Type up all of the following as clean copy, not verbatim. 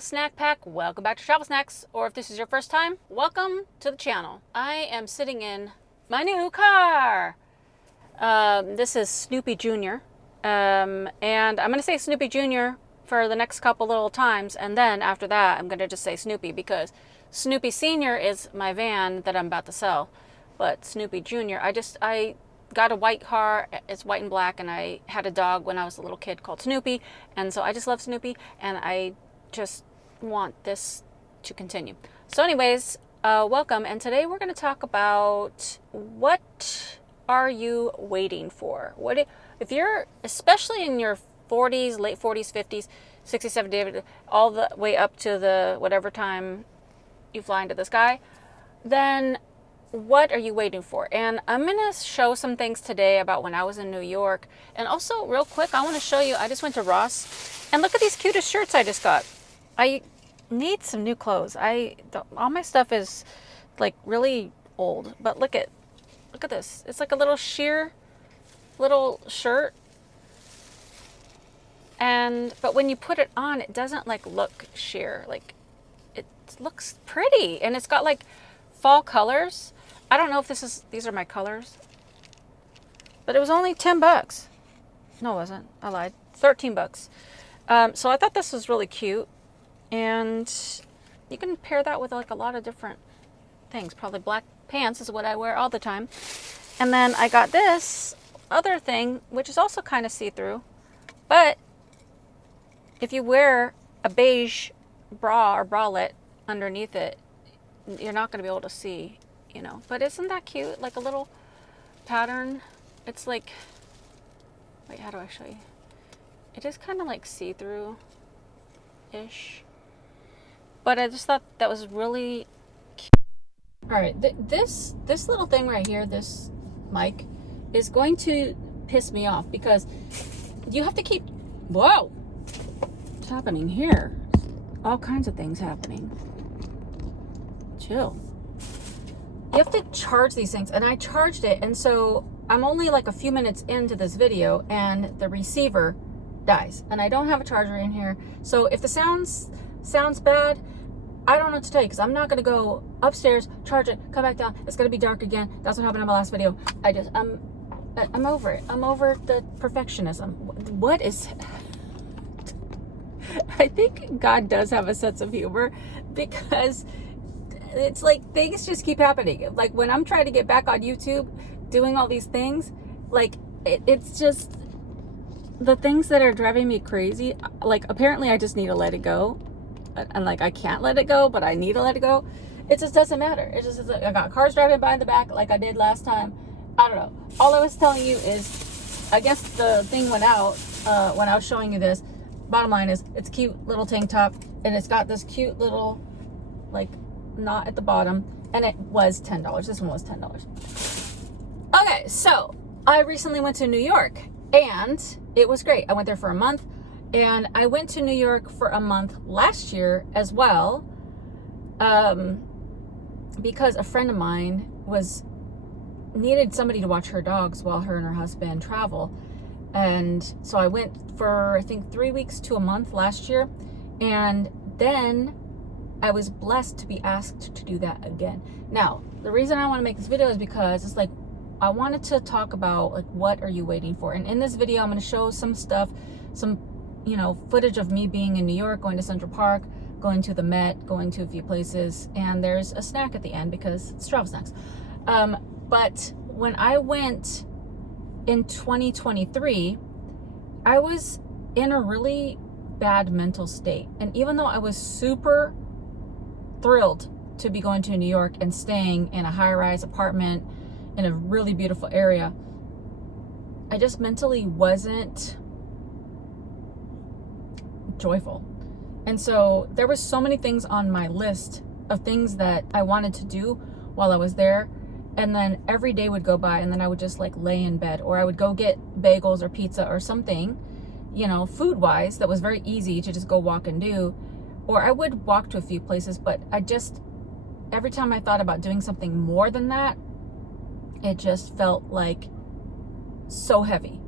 snack pack. Welcome back to Travel Snacks, or if this is your first time, welcome to the channel. I am sitting in my new car. This is Snoopy Jr. And I'm going to say Snoopy Jr. for the next couple little times, and then after that I'm going to just say Snoopy, because Snoopy Sr. is my van that I'm about to sell. But Snoopy Jr., I got a white car. It's white and black, and I had a dog when I was a little kid called Snoopy, and so I just love Snoopy, and I just want this to continue. So anyways, welcome, and today we're going to talk about what are you waiting for? If you're, especially in your 40s, late 40s, 50s, 60s, 70s, all the way up to the whatever time you fly into the sky, then what are you waiting for? And I'm going to show some things today about when I was in New York. And also, real quick, I want to show you, I just went to Ross, and look at these cutest shirts I just got. I need some new clothes. All my stuff is like really old, but look at this. It's like a little sheer little shirt. But when you put it on, it doesn't like look sheer. Like, it looks pretty, and it's got like fall colors. I don't know if these are my colors, but it was only 10 bucks. No, it wasn't. I lied. 13 bucks. So I thought this was really cute, and you can pair that with like a lot of different things. Probably black pants is what I wear all the time. And then I got this other thing, which is also kind of see-through, but if you wear a beige bra or bralette underneath it, you're not going to be able to see, you know. But isn't that cute? Like a little pattern. It's like, wait, how do I show you? It is kind of like see-through-ish. But I just thought that was really cute. All right, this little thing right here, this mic, is going to piss me off because you have to keep, whoa, what's happening here? All kinds of things happening. Chill. You have to charge these things, and I charged it, and so I'm only like a few minutes into this video and the receiver dies, and I don't have a charger in here. So if the sounds bad, I don't know what to tell you, because I'm not going to go upstairs, charge it, come back down. It's going to be dark again. That's what happened in my last video. I'm over it. I'm over the perfectionism. What is I think God does have a sense of humor, because it's like things just keep happening. Like when I'm trying to get back on YouTube doing all these things, like it's just the things that are driving me crazy. Like apparently I just need to let it go, and like I can't let it go, but I need to let it go. It just doesn't matter. It's like I got cars driving by in the back like I did last time. I don't know. All I was telling you is, I guess the thing went out when I was showing you this. Bottom line is, it's a cute little tank top, and it's got this cute little like knot at the bottom, and it was $10. This one was $10. Okay, so I recently went to New York, and it was great. I went there for a month, and I went to New York for a month last year as well, because a friend of mine needed somebody to watch her dogs while her and her husband travel. And so I went for, I think, 3 weeks to a month last year. And then I was blessed to be asked to do that again. Now, the reason I want to make this video is because it's like, I wanted to talk about, like, what are you waiting for? And in this video, I'm going to show some stuff, some, you know, footage of me being in New York, going to Central Park, going to the Met, going to a few places. And there's a snack at the end because it's Travel Snacks. But when I went in 2023, I was in a really bad mental state. And even though I was super thrilled to be going to New York and staying in a high-rise apartment in a really beautiful area, I just mentally wasn't joyful. And so there were so many things on my list of things that I wanted to do while I was there. And then every day would go by, and then I would just like lay in bed, or I would go get bagels or pizza or something, you know, food wise, that was very easy to just go walk and do. Or I would walk to a few places, but every time I thought about doing something more than that, it just felt like so heavy.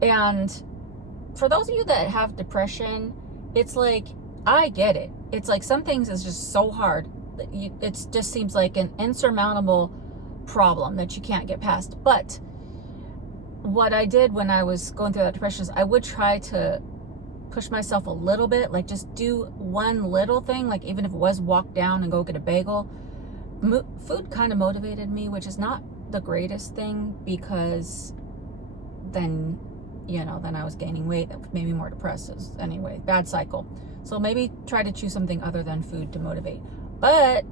And for those of you that have depression, it's like, I get it. It's like some things is just so hard. It just seems like an insurmountable problem that you can't get past. But what I did when I was going through that depression is I would try to push myself a little bit, like just do one little thing, like even if it was walk down and go get a bagel. Food kind of motivated me, which is not the greatest thing, because then, you know, then I was gaining weight. That made me more depressed. Anyway, bad cycle. So maybe try to choose something other than food to motivate. But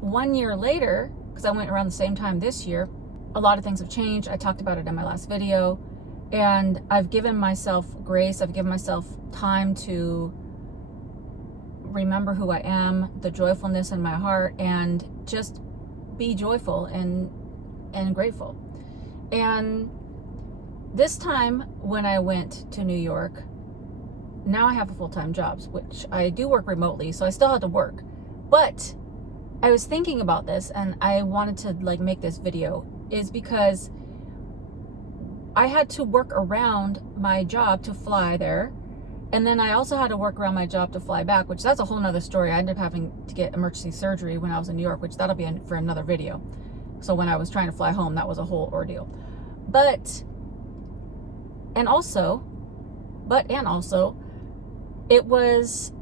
1 year later, because I went around the same time this year, a lot of things have changed. I talked about it in my last video, and I've given myself grace. I've given myself time to remember who I am, the joyfulness in my heart, and just be joyful and grateful. And this time when I went to New York, now I have a full-time job, which I do work remotely, so I still have to work. But I was thinking about this, and I wanted to like make this video, is because I had to work around my job to fly there. And then I also had to work around my job to fly back, which that's a whole nother story. I ended up having to get emergency surgery when I was in New York, which that'll be for another video. So when I was trying to fly home, that was a whole ordeal. And also, it was,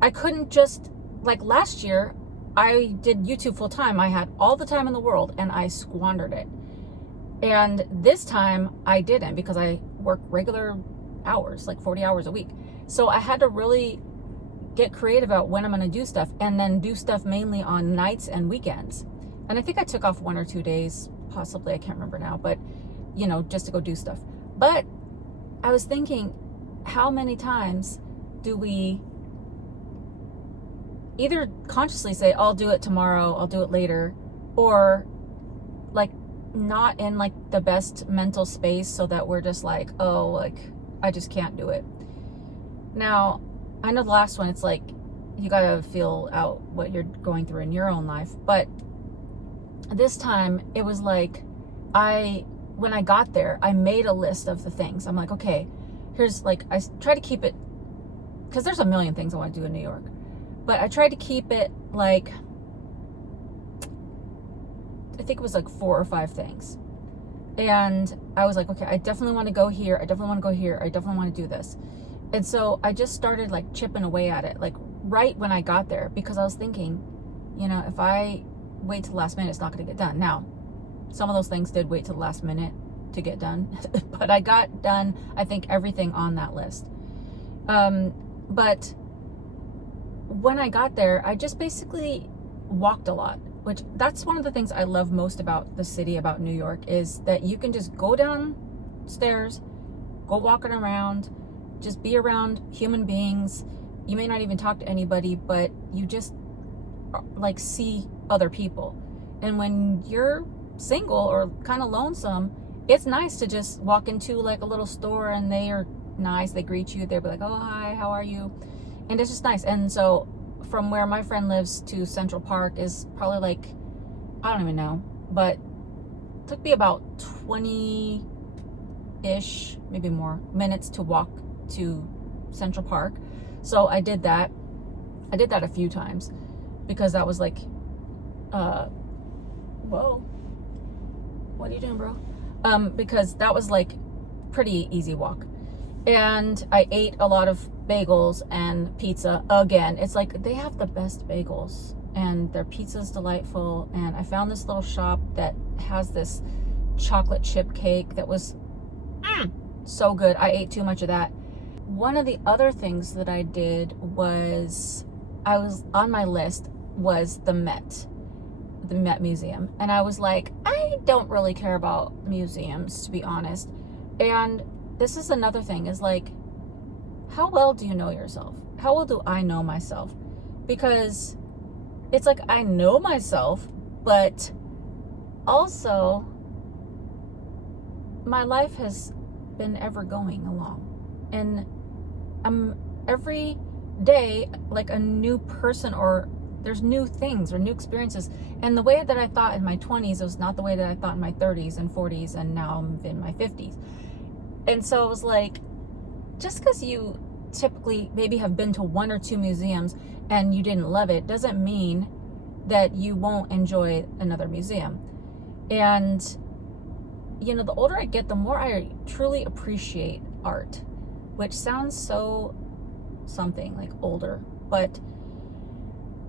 I couldn't just, like last year, I did YouTube full time. I had all the time in the world and I squandered it. And this time I didn't, because I work regular hours, like 40 hours a week. So I had to really get creative about when I'm going to do stuff, and then do stuff mainly on nights and weekends. And I think I took off 1 or 2 days, possibly, I can't remember now, but you know, just to go do stuff. But I was thinking, how many times do we either consciously say, I'll do it tomorrow, I'll do it later, or like not in like the best mental space, so that we're just like, oh, like I just can't do it. Now, I know the last one, it's like you gotta feel out what you're going through in your own life. But this time it was like, when I got there, I made a list of the things. I'm like, okay, here's like, I try to keep it, because there's a million things I want to do in New York, but I tried to keep it like, I think it was like 4 or 5 things. And I was like, okay, I definitely want to go here. I definitely want to go here. I definitely want to do this. And so I just started like chipping away at it, like right when I got there, because I was thinking, you know, if I wait till the last minute, it's not going to get done. Now, some of those things did wait till the last minute to get done, but I got done, I think, everything on that list. But when I got there, I just basically walked a lot, which that's one of the things I love most about the city, about New York, is that you can just go downstairs, go walking around, just be around human beings. You may not even talk to anybody, but you just like see other people. And when you're single or kind of lonesome, it's nice to just walk into like a little store and they are nice, they greet you, they'll be like, oh, hi, how are you? And it's just nice. And so from where my friend lives to Central Park is probably like, I don't even know, but it took me about 20-ish, maybe more, minutes to walk to Central Park. So I did that a few times, because that was like, whoa, what are you doing, bro? Because that was like pretty easy walk. And I ate a lot of bagels and pizza again. It's like they have the best bagels and their pizza's delightful. And I found this little shop that has this chocolate chip cake that was so good. I ate too much of that. One of the other things that I did was, I was on my list was the Met Museum. And I was like, I don't really care about museums, to be honest. And this is another thing, is like, how well do you know yourself? How well do I know myself? Because it's like, I know myself, but also my life has been ever going along. And I'm every day like a new person, or there's new things or new experiences. And the way that I thought in my 20s was not the way that I thought in my 30s and 40s, and now I'm in my 50s. And so it was like, just because you typically maybe have been to 1 or 2 museums and you didn't love it doesn't mean that you won't enjoy another museum. And you know, the older I get, the more I truly appreciate art, which sounds so something like older, but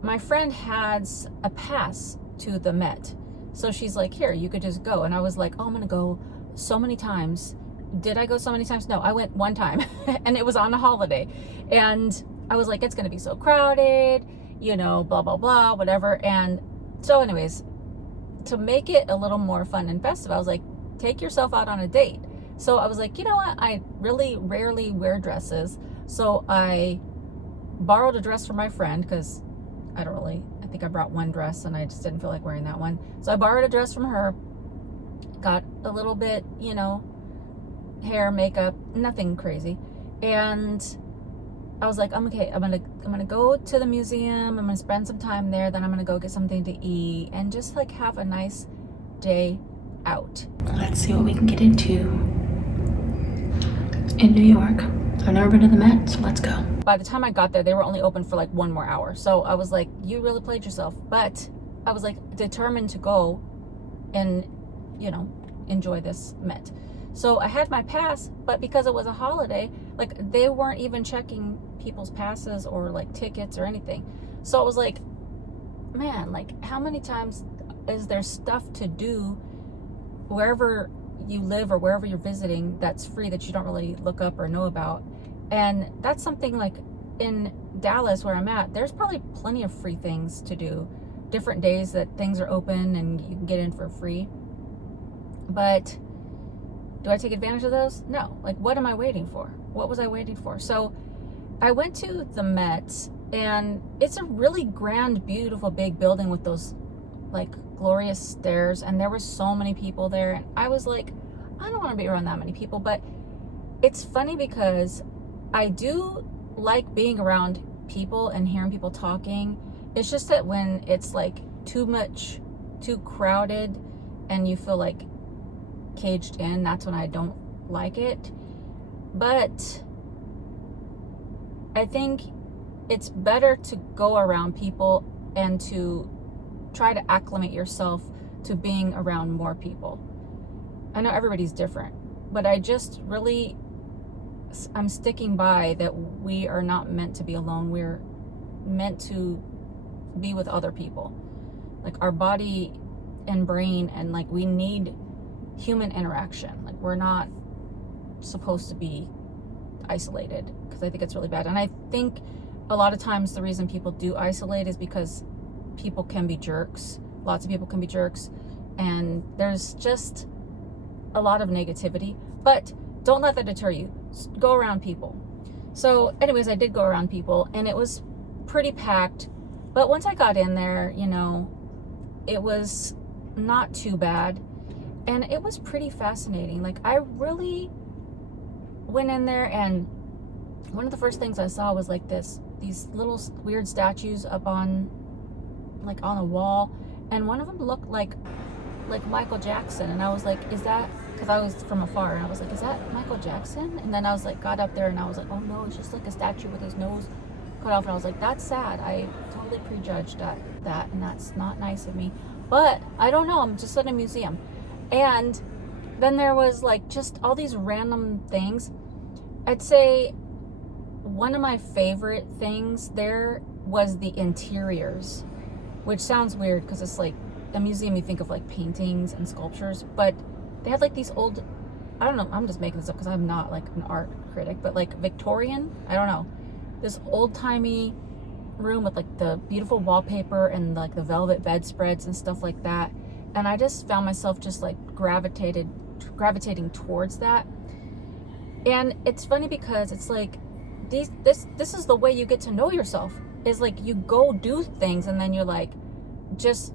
my friend has a pass to the Met. So she's like, here, you could just go. And I was like, oh, I'm gonna go so many times. Did I go so many times? No, I went one time and it was on a holiday. And I was like, it's gonna be so crowded, you know, blah, blah, blah, whatever. And so anyways, to make it a little more fun and festive, I was like, take yourself out on a date. So I was like, you know what? I really rarely wear dresses. So I borrowed a dress from my friend because I think I brought one dress and I just didn't feel like wearing that one. So I borrowed a dress from her, got a little bit, you know, hair, makeup, nothing crazy. And I was like, I'm gonna go to the museum. I'm gonna spend some time there. Then I'm gonna go get something to eat and just like have a nice day out. Let's see what we can get into in New York. I've never been to the Met, so let's go. By the time I got there, they were only open for like 1 more hour. So I was like, you really played yourself. But I was like determined to go and, you know, enjoy this Met. So I had my pass, but because it was a holiday, like they weren't even checking people's passes or like tickets or anything. So I was like, man, like how many times is there stuff to do wherever you live or wherever you're visiting that's free that you don't really look up or know about? And that's something like in Dallas where I'm at, there's probably plenty of free things to do, different days that things are open and you can get in for free. But do I take advantage of those? No. Like, what am I waiting for? What was I waiting for? So I went to the Met, and it's a really grand, beautiful, big building with those like glorious stairs, and there were so many people there, and I was like, I don't want to be around that many people. But it's funny because I do like being around people and hearing people talking. It's just that when it's like too much, too crowded, and you feel like caged in, that's when I don't like it. But I think it's better to go around people and to try to acclimate yourself to being around more people. I know everybody's different, but I'm sticking by that we are not meant to be alone. We're meant to be with other people. Like our body and brain, and like we need human interaction. Like we're not supposed to be isolated, because I think it's really bad. And I think a lot of times the reason people do isolate is because people can be jerks. Lots of people can be jerks, and there's just a lot of negativity. But don't let that deter you. Go around people. So anyways, I did go around people, and it was pretty packed. But once I got in there, you know, it was not too bad, and it was pretty fascinating. Like I really went in there, and one of the first things I saw was like these little weird statues up on a wall, and one of them looked like Michael Jackson, and I was like, is that, because I was from afar, and I was like, is that Michael Jackson? And then I was like, got up there and I was like, oh no, it's just like a statue with his nose cut off. And I was like, that's sad. I totally prejudged that, and that's not nice of me. But I don't know, I'm just at a museum. And then there was like just all these random things. I'd say one of my favorite things there was the interiors, which sounds weird because it's like a museum, you think of like paintings and sculptures, but they had like these old, I don't know, I'm just making this up because I'm not like an art critic, but like Victorian, I don't know, this old-timey room with like the beautiful wallpaper and like the velvet bedspreads and stuff like that. And I just found myself just like gravitating towards that. And it's funny because it's like this is the way you get to know yourself, is like you go do things and then you're like, just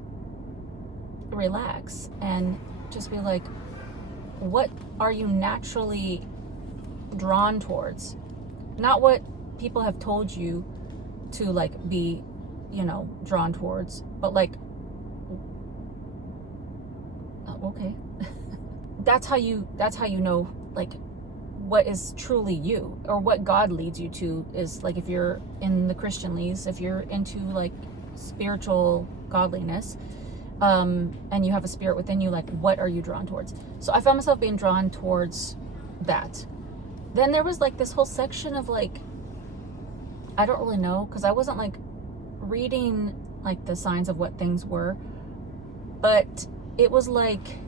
relax and just be like, what are you naturally drawn towards? Not what people have told you to like be, you know, drawn towards, but like, okay. that's how you know like what is truly you, or what God leads you to. Is like, if you're in the Christianese, if you're into like spiritual godliness, and you have a spirit within you, like, what are you drawn towards? So I found myself being drawn towards that. Then there was like this whole section of like, I don't really know, because I wasn't like reading like the signs of what things were, but it was like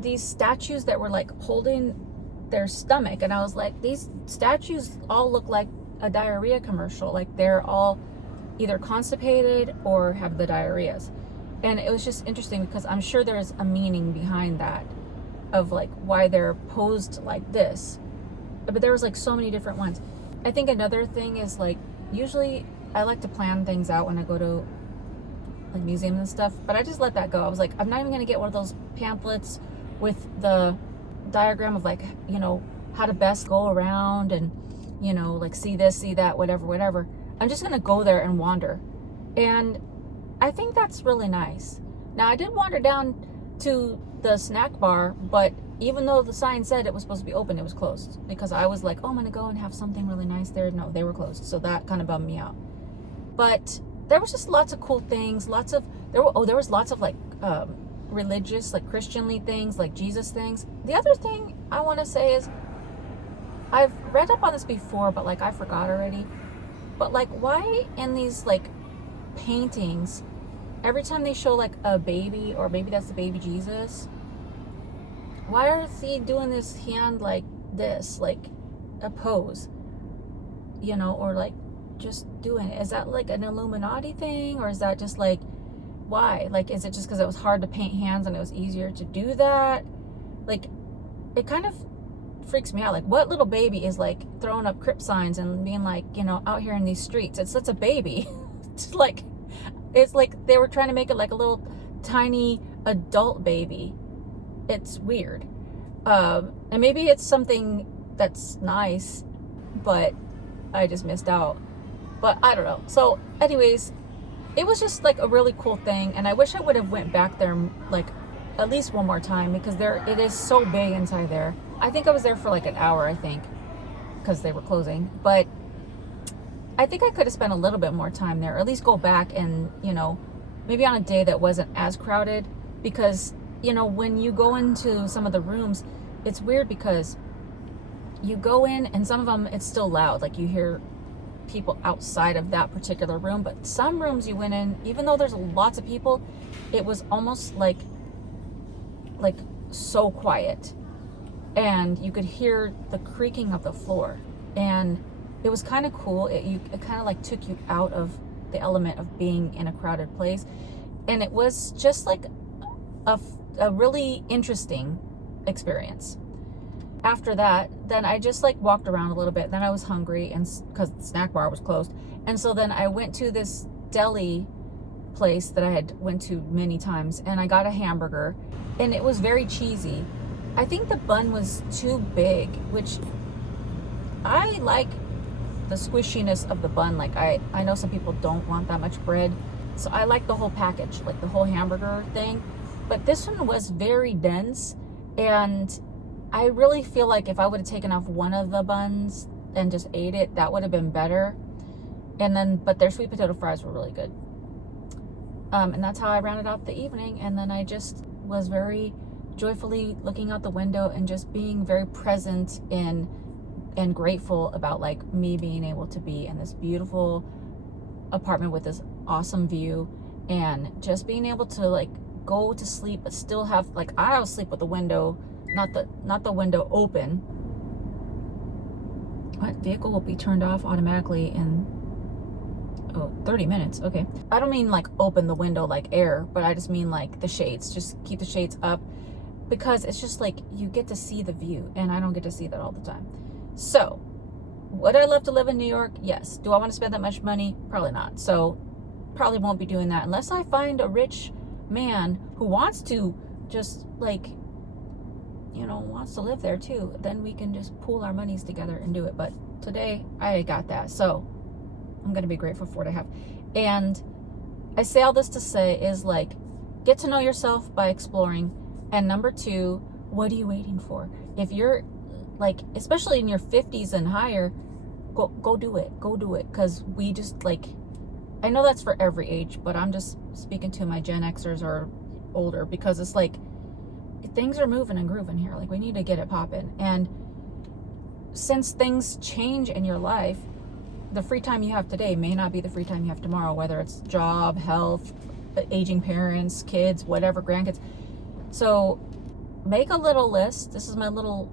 these statues that were like holding their stomach, and I was like, these statues all look like a diarrhea commercial. Like, they're all either constipated or have the diarrheas. And it was just interesting because I'm sure there's a meaning behind that, of like why they're posed like this. But there was like so many different ones. I think another thing is like, usually I like to plan things out when I go to like museums and stuff, but I just let that go. I was like, I'm not even gonna get one of those pamphlets with the diagram of like, you know, how to best go around and, you know, like see this, see that, whatever. I'm just gonna go there and wander. And I think that's really nice. Now, I did wander down to the snack bar, but even though the sign said it was supposed to be open, it was closed, because I was like, oh, I'm gonna go and have something really nice there. No, they were closed. So that kind of bummed me out. But there was just lots of cool things. There was lots of like religious, like Christianly things, like Jesus things. The other thing I want to say is, I've read up on this before, but like I forgot already. But like, why in these like paintings, every time they show like a baby, or maybe that's the baby Jesus, why is he doing this hand like this, like a pose, you know, or like just doing it? Is that like an Illuminati thing, or is that just like, why? Like, is it just because it was hard to paint hands and it was easier to do that? Like, it kind of freaks me out. Like, what little baby is like throwing up crip signs and being like, you know, out here in these streets? It's a baby. It's like they were trying to make it like a little tiny adult baby. It's weird. And maybe it's something that's nice, but I just missed out. But I don't know. So anyways, it was just like a really cool thing, and I wish I would have went back there like at least one more time, because it is so big inside there. I think I was there for like an hour, I think, because they were closing. But I think I could have spent a little bit more time there, or at least go back and, you know, maybe on a day that wasn't as crowded. Because, you know, when you go into some of the rooms, it's weird because you go in and some of them, it's still loud. Like, you hear people outside of that particular room. But some rooms you went in, even though there's lots of people, it was almost like so quiet. And you could hear the creaking of the floor. And it was kind of cool. It kind of like took you out of the element of being in a crowded place. And it was just like a really interesting experience. After that, then I just like walked around a little bit. Then I was hungry, and because the snack bar was closed. And so then I went to this deli place that I had went to many times, and I got a hamburger, and it was very cheesy. I think the bun was too big, which I like the squishiness of the bun. Like, I know some people don't want that much bread, so I like the whole package, like the whole hamburger thing. But this one was very dense, and I really feel like if I would have taken off one of the buns and just ate it, that would have been better. And then, but their sweet potato fries were really good. And that's how I rounded off the evening. And then I just was very joyfully looking out the window and just being very present in and grateful about like me being able to be in this beautiful apartment with this awesome view, and just being able to like go to sleep but still have, like, I was asleep with the window, not the window open. What vehicle will be turned off automatically in 30 minutes? Okay, I don't mean like open the window like air, but I just mean like the shades. Just keep the shades up, because it's just like you get to see the view, and I don't get to see that all the time. So would I love to live in New York? Yes. Do I want to spend that much money? Probably not. So probably won't be doing that unless I find a rich man who wants to just like, you know, wants to live there too. Then we can just pool our monies together and do it. But today I got that, so I'm gonna be grateful for what I have. And I say all this to say is like, get to know yourself by exploring. And number two, what are you waiting for? If you're like, especially in your 50s and higher, go do it. Because we just, like, I know that's for every age, but I'm just speaking to my Gen Xers or older, because it's like, things are moving and grooving here. Like, we need to get it popping. And since things change in your life, the free time you have today may not be the free time you have tomorrow, whether it's job, health, aging parents, kids, whatever, grandkids. So make a little list. This is my little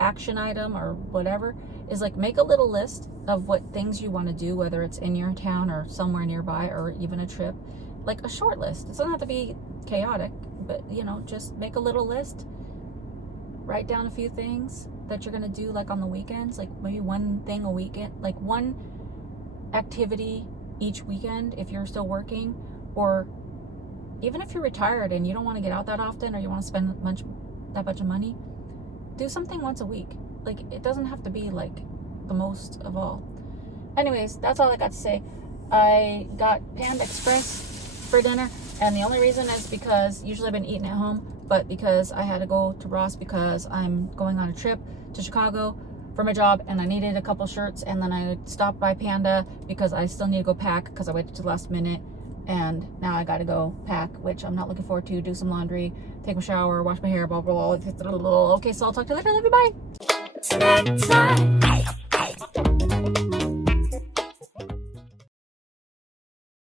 action item or whatever, is like, make a little list of what things you want to do, whether it's in your town or somewhere nearby, or even a trip. Like a short list. It doesn't have to be chaotic, but you know, just make a little list. Write down a few things that you're gonna do, like on the weekends, like maybe one thing a weekend, like one activity each weekend if you're still working, or even if you're retired and you don't want to get out that often, or you want to spend that much of money, do something once a week. Like, it doesn't have to be like the most of all. Anyways, that's all I got to say. I got Panda Express for dinner, and the only reason is because usually I've been eating at home, but because I had to go to Ross because I'm going on a trip to Chicago for my job, and I needed a couple shirts, and then I stopped by Panda because I still need to go pack because I waited to the last minute, and now I gotta go pack, which I'm not looking forward to. Do some laundry, take a shower, wash my hair, blah blah blah. Okay, so I'll talk to you later. Love you, bye.